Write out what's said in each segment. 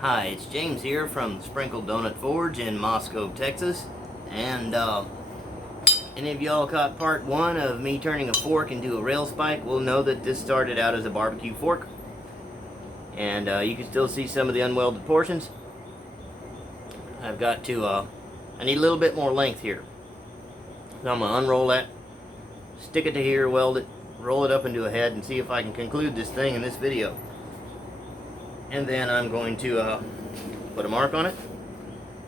Hi, it's James here from Sprinkled Donut Forge in Moscow, Texas. And any of y'all caught part one of me turning a fork into a rail spike will know that this started out as a barbecue fork. And you can still see some of the unwelded portions. I've got to, I need a little bit more length here. So I'm going to unroll that, stick it to here, weld it, roll it up into a head, and see if I can conclude this thing in this video. And then I'm going to put a mark on it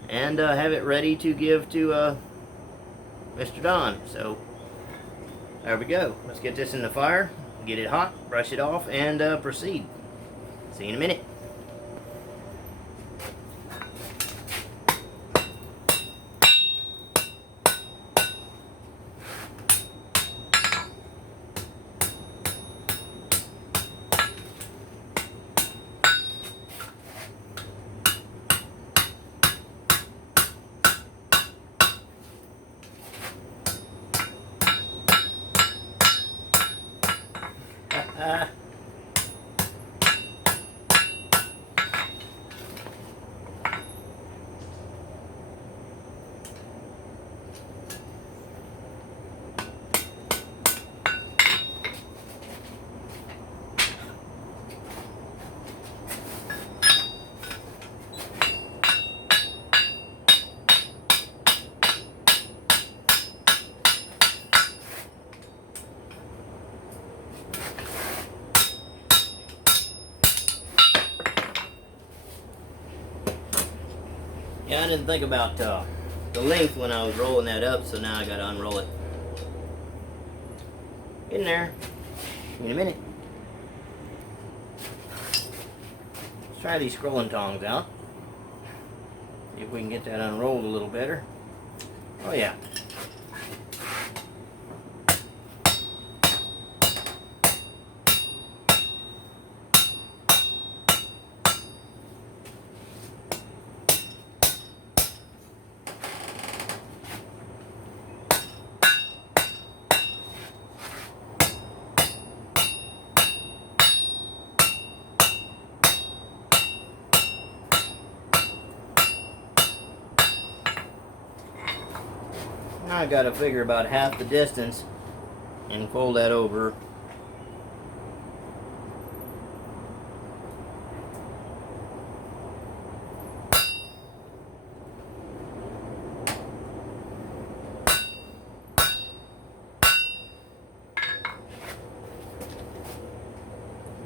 and have it ready to give to Mr. Don. So there we go. Let's get this in the fire, get it hot, brush it off, and proceed. See you in a minute. Yeah, I didn't think about the length when I was rolling that up, so now I gotta unroll it. In there. In a minute. Let's try these scrolling tongs out. See if we can get that unrolled a little better. Oh yeah. Now I gotta figure about half the distance and fold that over.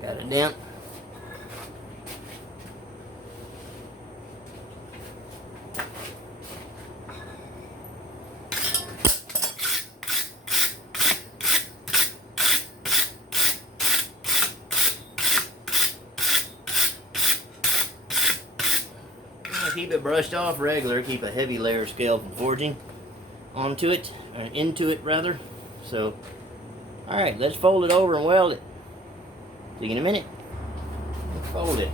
Got a dent. Keep it brushed off regular, keep a heavy layer of scale from forging onto it, or into it rather. So, alright, let's fold it over and weld it. See you in a minute. Let's fold it.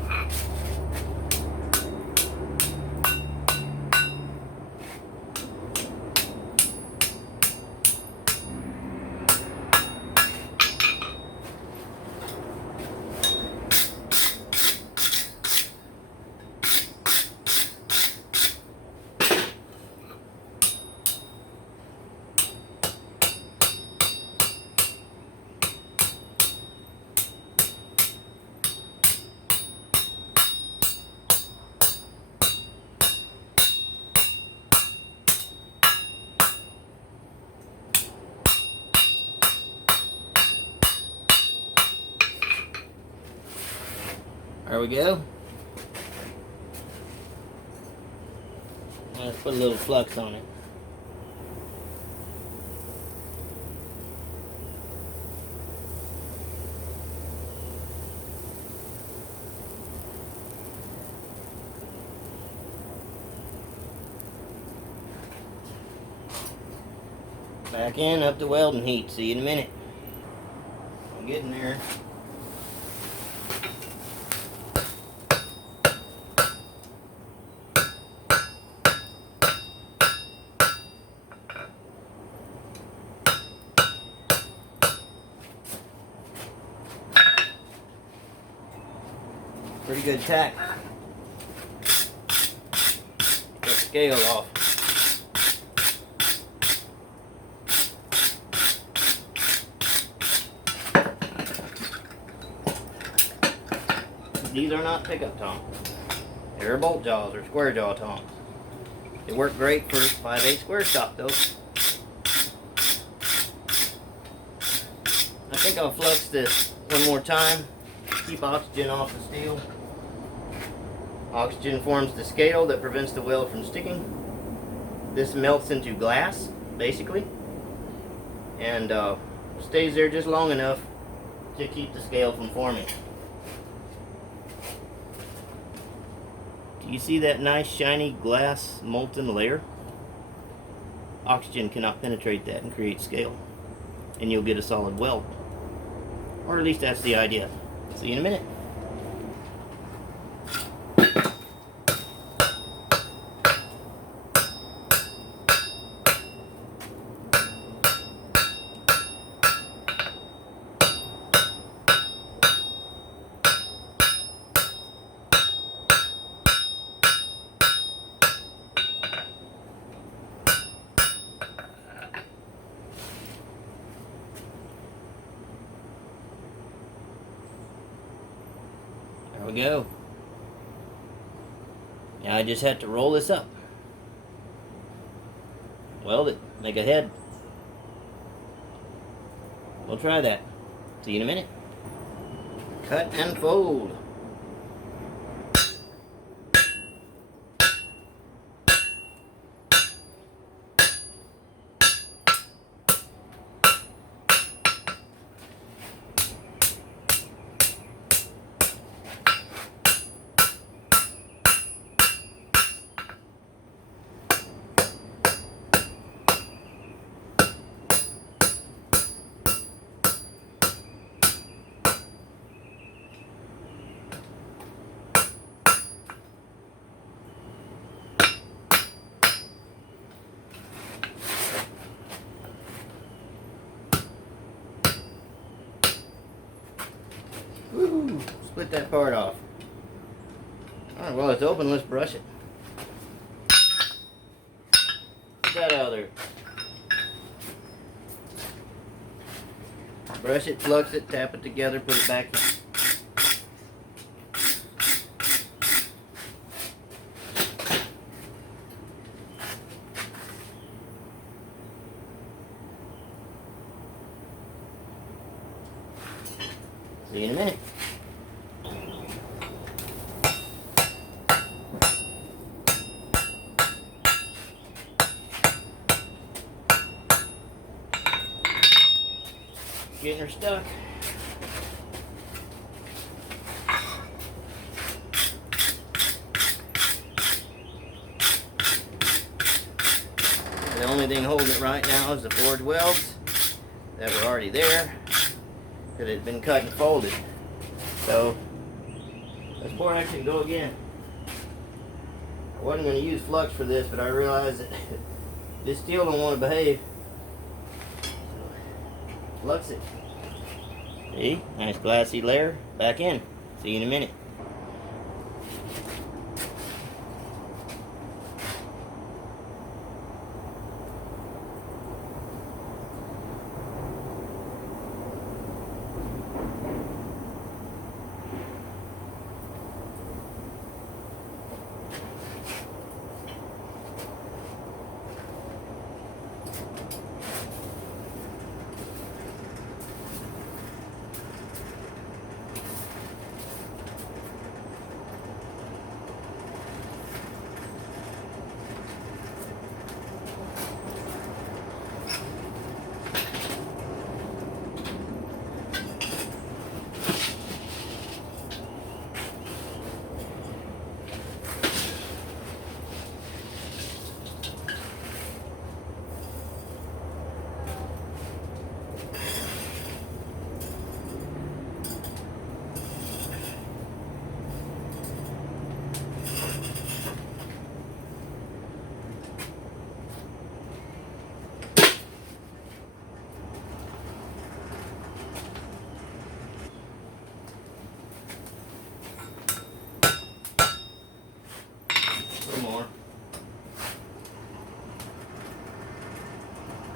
There we go. Let's put a little flux on it. Back in, up to welding heat. See you in a minute. I'm getting there. Pretty good tack. that scale off. These are not pickup tongs. They're bolt jaws or square jaw tongs. They work great for 5/8 square stock though. I think I'll flux this one more time. Keep oxygen off the steel. Oxygen forms the scale that prevents the weld from sticking. This melts into glass, basically, and stays there just long enough to keep the scale from forming. Do you see that nice shiny glass molten layer? Oxygen cannot penetrate that and create scale, and you'll get a solid weld. Or at least that's the idea. See you in a minute. There we go. Now I just have to roll this up. Weld it. Make a head. We'll try that. See you in a minute. Cut and fold. Woo! Split that part off. Alright, well it's open, let's brush it. Get that out of there. Brush it, flux it, tap it together, put it back in. See you in a minute. Getting her stuck. The only thing holding it right now is the forged welds that were already there, that had been cut and folded. So let's pour action and go again. I wasn't going to use flux for this, but I realized that this steel don't want to behave. Flux it. See? Nice glassy layer. Back in. See you in a minute.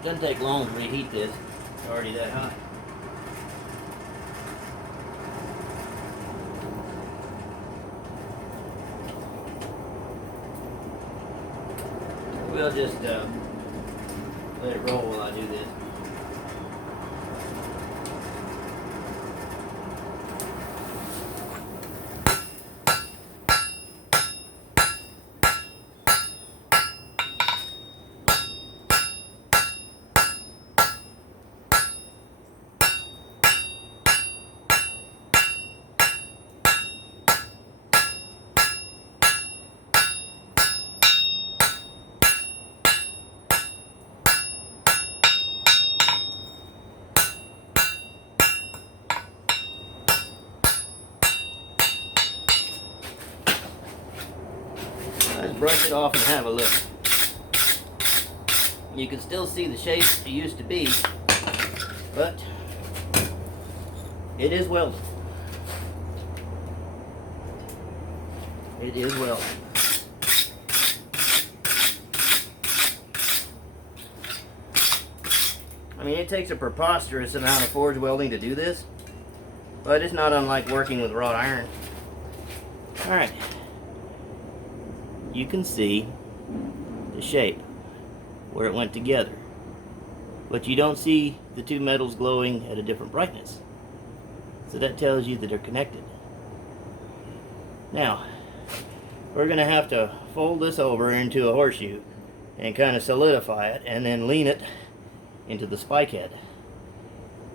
Doesn't take long to reheat this. It's already that hot. We'll just let it roll while I do this. Let's brush it off and have a look. You can still see the shape it used to be, but it is welded. It is welded. I mean, it takes a preposterous amount of forge welding to do this, but it's not unlike working with wrought iron. Alright. You can see the shape where it went together, but you don't see the two metals glowing at a different brightness, so that tells you that they're connected. Now we're gonna have to fold this over into a horseshoe and kind of solidify it, and then lean it into the spike head,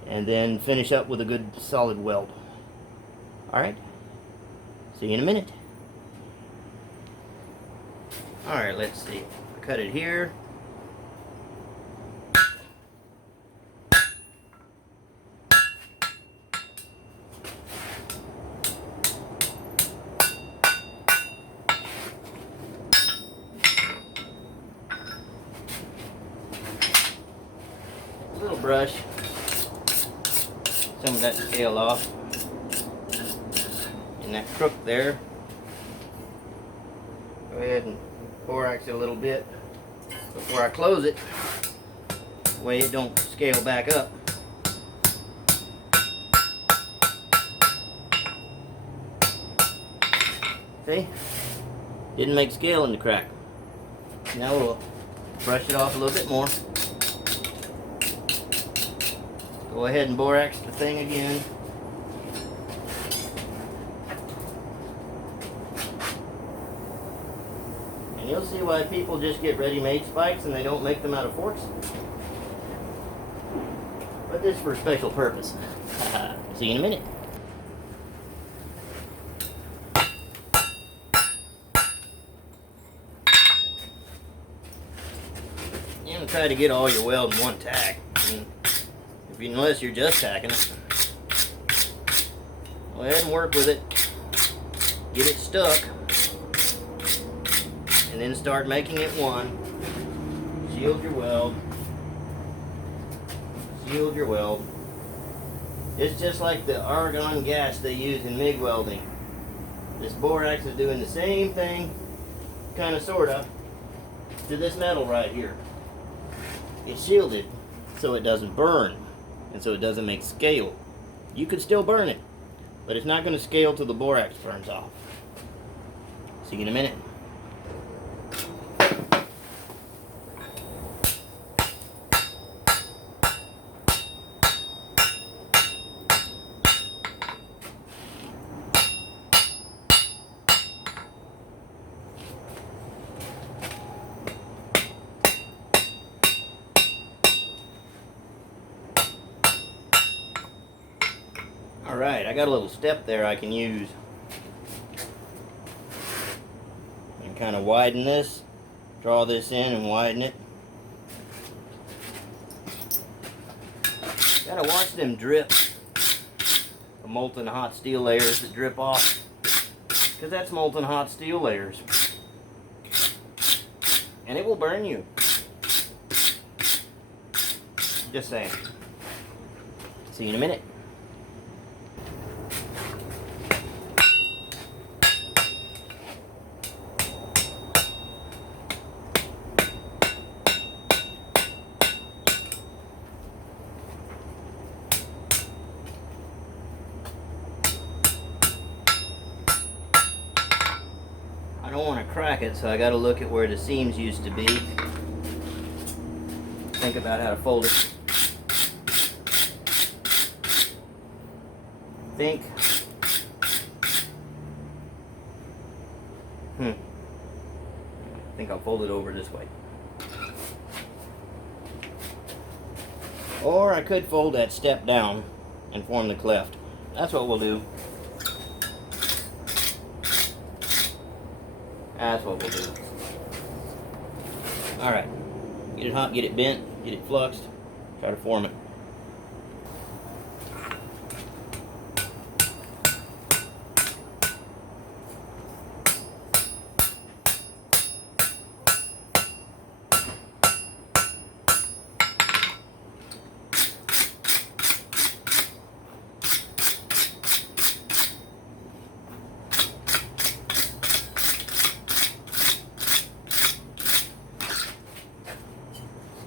and then finish up with a good solid weld. Alright, see you in a minute. Alright, let's see. Cut it here. A little brush. Some of that scale off. And that crook there. Go ahead and borax it a little bit before I close it, that way it don't scale back up. See? Didn't make scale in the crack. Now we'll brush it off a little bit more. Go ahead and borax the thing again. You'll see why people just get ready-made spikes and they don't make them out of forks. But this is for a special purpose. See you in a minute. You don't try to get all your weld in one tack. I mean, unless you're just tacking it. Go ahead and work with it. Get it stuck. And then start making it one. Shield your weld. Shield your weld. It's just like the argon gas they use in MIG welding. This borax is doing the same thing, kind of, sort of, to this metal right here. It's shielded so it doesn't burn, and so it doesn't make scale. You could still burn it, but it's not going to scale till the borax burns off. See you in a minute. Alright, I got a little step there I can use. And kind of widen this. Draw this in and widen it. Gotta watch them drip. The molten hot steel layers that drip off. Because that's molten hot steel layers. And it will burn you. Just saying. See you in a minute. I don't want to crack it, so I got to look at where the seams used to be. Think about how to fold it. I think I'll fold it over this way. Or I could fold that step down and form the cleft. That's what we'll do. That's what we'll do. Alright. Get it hot, get it bent, get it fluxed, try to form it.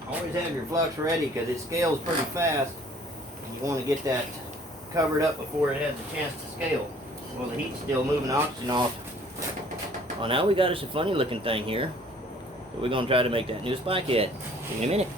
Always have your flux ready because it scales pretty fast and you want to get that covered up before it has a chance to scale. Well, the heat's still moving oxygen off. Well, now we got us a funny looking thing here. So we're going to try to make that new spike head. See you in a minute.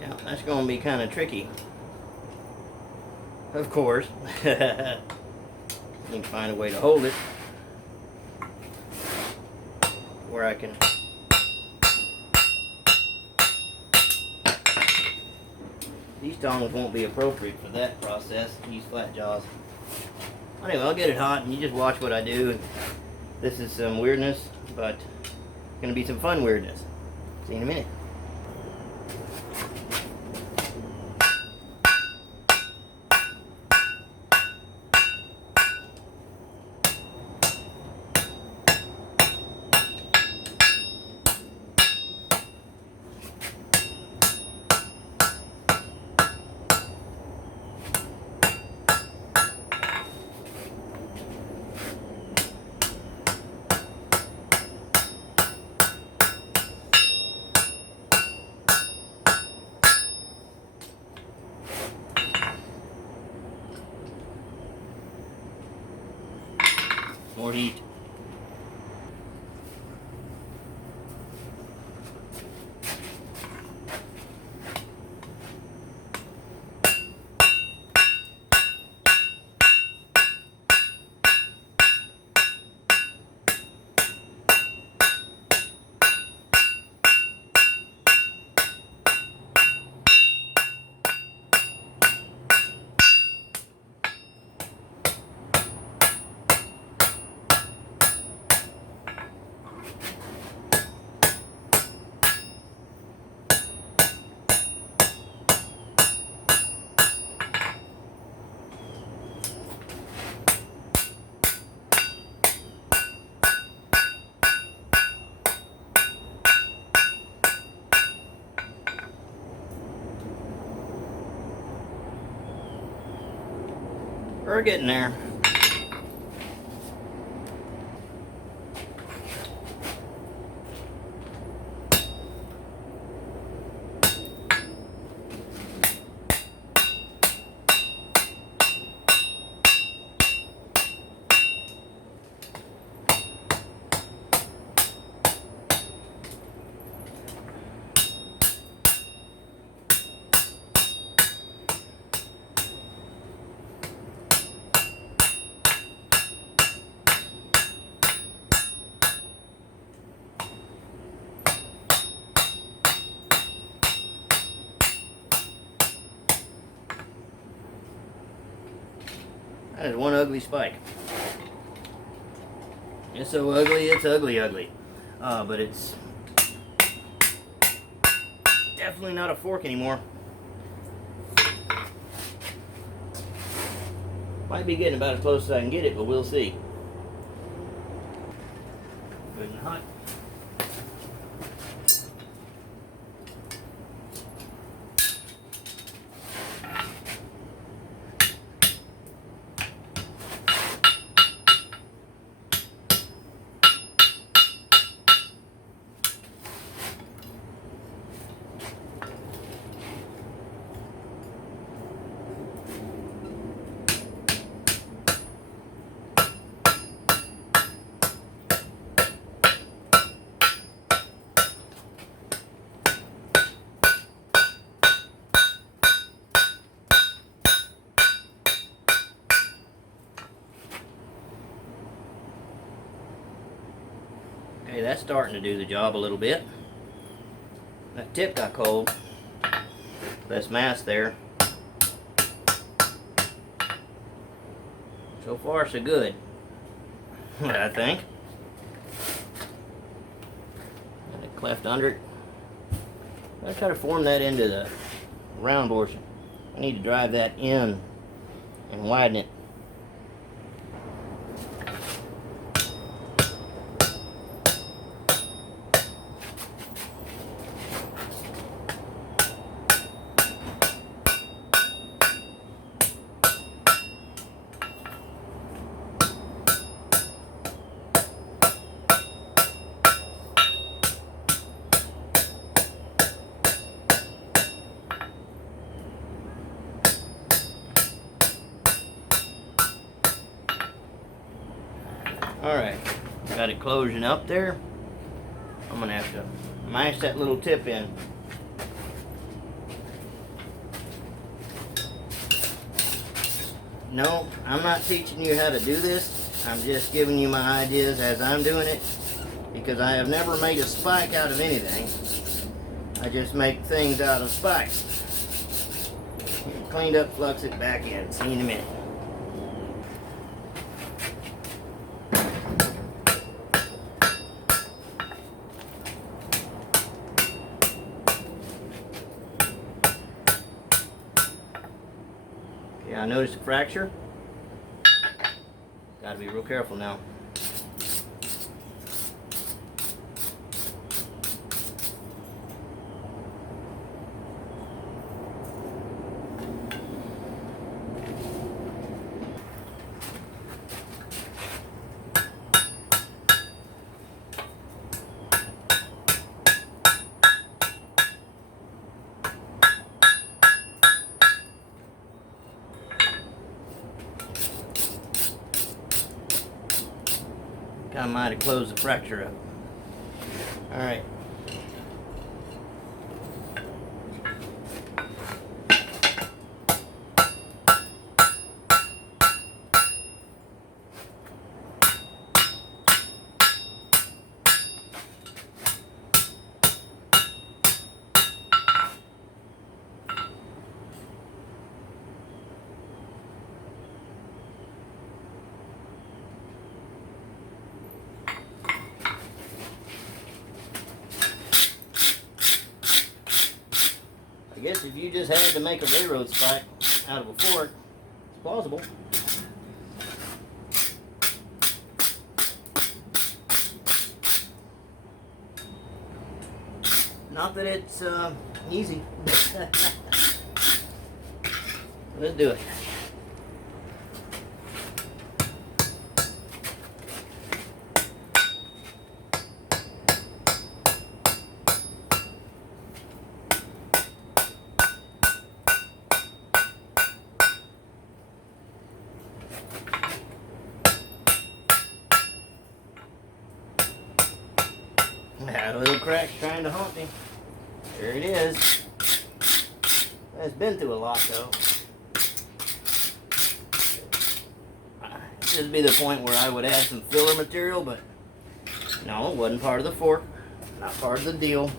Yeah, that's going to be kind of tricky. Of course. Need to find a way to hold it where I can. These tongs won't be appropriate for that process. Use flat jaws. Anyway, I'll get it hot and you just watch what I do. This is some weirdness, but it's going to be some fun weirdness. See you in a minute. More heat. We're getting there. That is one ugly spike. It's so ugly, it's ugly, ugly. But it's definitely not a fork anymore. Might be getting about as close as I can get it, but we'll see. Good and hot. Okay, that's starting to do the job a little bit. That tip got cold. Less mass there. So far, so good. I think. Got a cleft under it. I try to form that into the round portion. I need to drive that in and widen it. Alright, got it closing up there. I'm going to have to mash that little tip in. No, I'm not teaching you how to do this. I'm just giving you my ideas as I'm doing it, because I have never made a spike out of anything. I just make things out of spikes. Cleaned up, flux it back in. See you in a minute. I noticed a fracture. Gotta be real careful now. I might have closed the fracture up. Alright. I guess if you just had to make a railroad spike out of a fork, it's plausible. Not that it's easy. Let's do it. Had a little crack trying to haunt me. There it is. It's been through a lot though. This would be the point where I would add some filler material, but no, it wasn't part of the fork. Not part of the deal.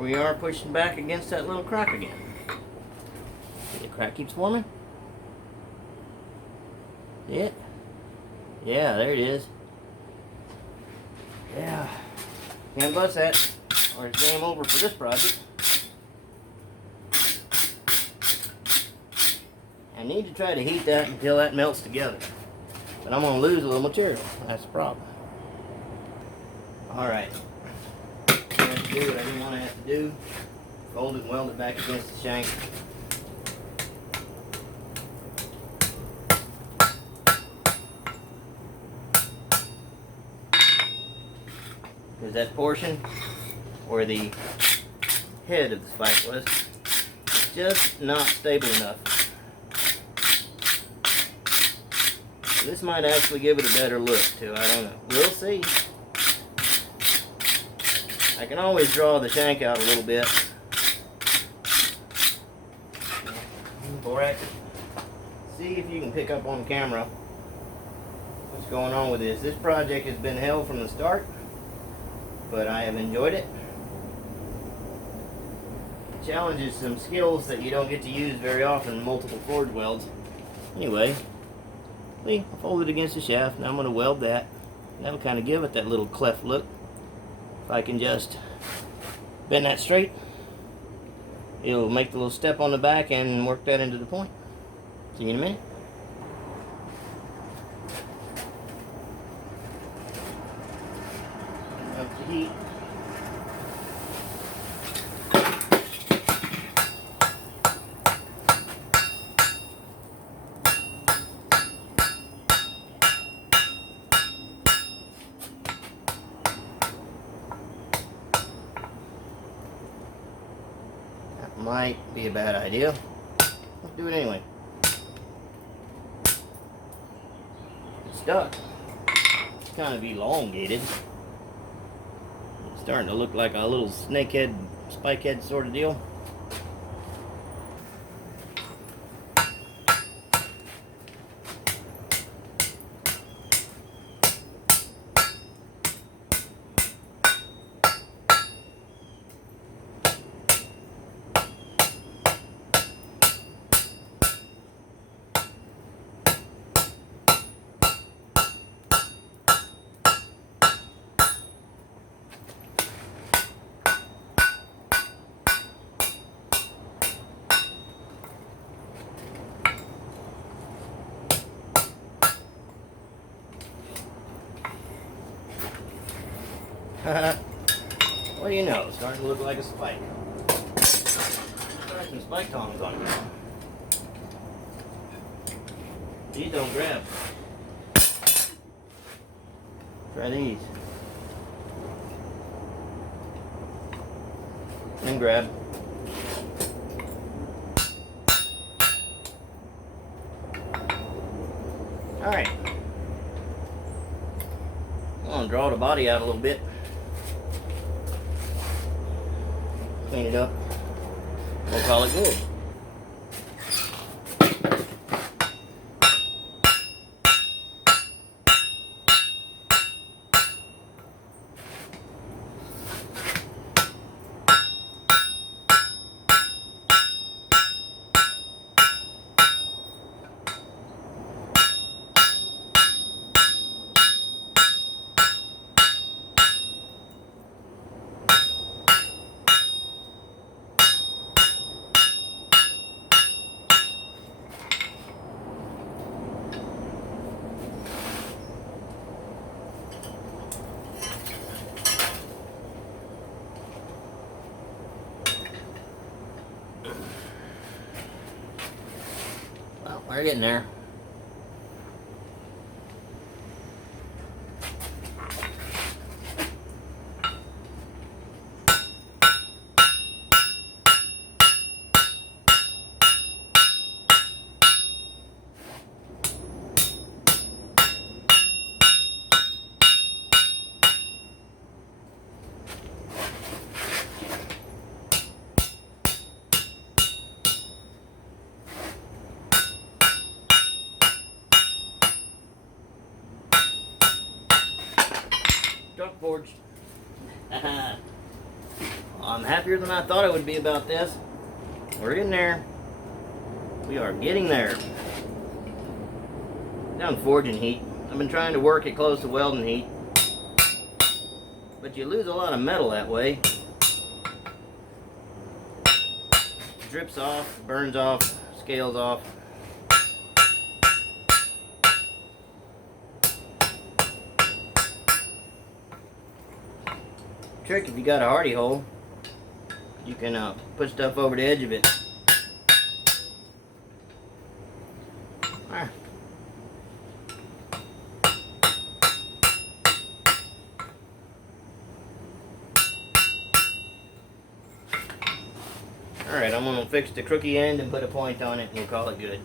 Here we are pushing back against that little crack again. See, the crack keeps forming. See it? Yeah, there it is. Yeah. Can't bust that, or it's game over for this project. I need to try to heat that until that melts together. But I'm going to lose a little material. That's the problem. Alright. I have to do what I didn't want to have to do. Fold it and weld it back against the shank. Because that portion where the head of the spike was just not stable enough. This might actually give it a better look too, I don't know. We'll see. I can always draw the shank out a little bit. Borax, see if you can pick up on camera what's going on with this. This project has been hell from the start, but I have enjoyed it. It challenges some skills that you don't get to use very often in multiple forge welds. Anyway, see, I fold it against the shaft. Now I'm going to weld that. That'll kind of give it that little cleft look. If I can just bend that straight, it'll make the little step on the back and work that into the point. See you in a minute. Up to heat. Might be a bad idea. Let's do it anyway. It's stuck. It's kind of elongated. It's starting to look like a little snakehead, spikehead sort of deal. What do you know? It's starting to look like a spike. Try some spike tongs on it. These don't grab. Try these. And grab. Alright. I'm going to draw the body out a little bit. Clean it up. We'll call it good. Well, we're getting there. Truck forged. I'm happier than I thought I would be about this. We're getting there. We are getting there. Down forging heat. I've been trying to work it close to welding heat, but you lose a lot of metal that way. Drips off, burns off, scales off. Trick, if you got a hardy hole, you can put stuff over the edge of it. Alright, I'm going to fix the crooky end and put a point on it and we'll call it good.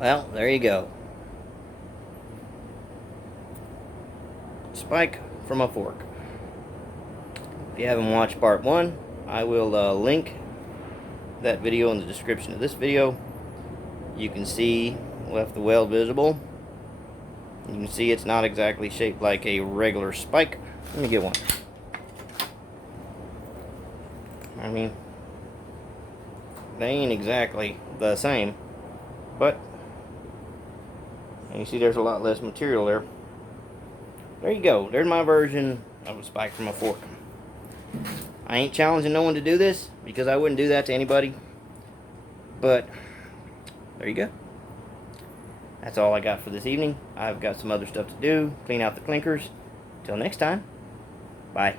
Well, there you go. Spike from a fork. If you haven't watched part 1, I will link that video in the description of this video. You can see, left the weld visible. You can see it's not exactly shaped like a regular spike. Let me get one. I mean, they ain't exactly the same, but you see there's a lot less material there. there you go. There's my version of a spike from a fork. I ain't challenging no one to do this because I wouldn't do that to anybody. But there you go. That's all I got for this evening. I've got some other stuff to do. Clean out the clinkers. Till next time. Bye.